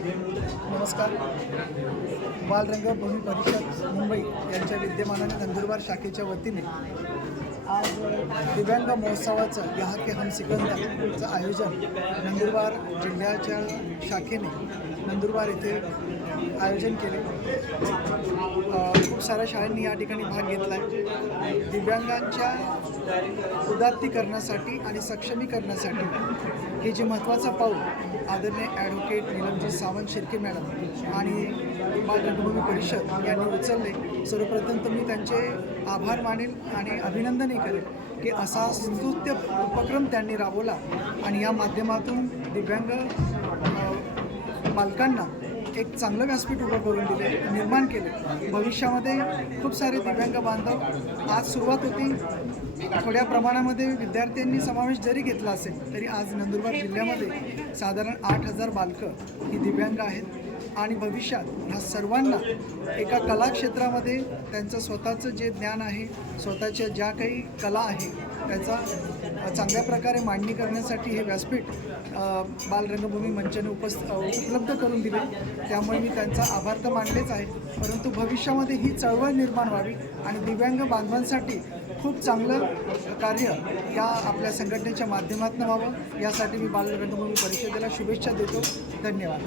नमस्कार. बालरंगभूमी परिषद मुंबई यांच्या विद्यमानाने नंदुरबार शाखेच्या वतीने आज दिव्यांग महोत्सवाचं यहाँ के हम सिकंदरचं आयोजन नंदुरबार जिल्ह्याच्या शाखेने नंदुरबार येथे आयोजन केले. खूप साऱ्या शाळांनी या ठिकाणी भाग घेतला आहे. दिव्यांगांच्या उदात्तीकरणासाठी आणि सक्षमीकरणासाठी हे जे महत्त्वाचं पाऊल आदरणीय ॲडव्होकेट नीलमजी सावंत शिर्के मॅडम आणि बालरंगभूमी परिषद यांनी उचलले. सर्वप्रथम तर मी त्यांचे आभार मानेल आणि अभिनंदनही करेल की असा स्तुत्य उपक्रम त्यांनी राबवला आणि या माध्यमातून दिव्यांग बालकांना एक चांगलं व्यासपीठ उभं करून दिले, निर्माण केले. भविष्यामध्ये खूप सारे दिव्यांग बांधव आज सुरुवात होती. थोड्या प्रमाणामध्ये विद्यार्थ्यांनी समावेश जरी घेतला असेल तरी आज नंदुरबार जिल्ह्यामध्ये साधारण 8,000 बालकं ही दिव्यांग आहेत आणि भविष्यात ह्या सर्वांना एका कला क्षेत्रामध्ये त्यांचं स्वतःचं जे ज्ञान आहे, स्वतःच्या ज्या काही कला आहे त्याचा चांगल्या प्रकारे मांडणी करण्यासाठी हे व्यासपीठ बालरंगभूमी मंचाने उपलब्ध करून दिले. त्यामुळे मी त्यांचा आभार तर मानलेच आहे, परंतु भविष्यामध्ये ही चळवळ निर्माण व्हावी आणि दिव्यांग बांधवांसाठी खूप चांगलं कार्य या आपल्या संघटनेच्या माध्यमातून व्हावं यासाठी मी बालरंगभूमी परिषदेला शुभेच्छा देतो. धन्यवाद.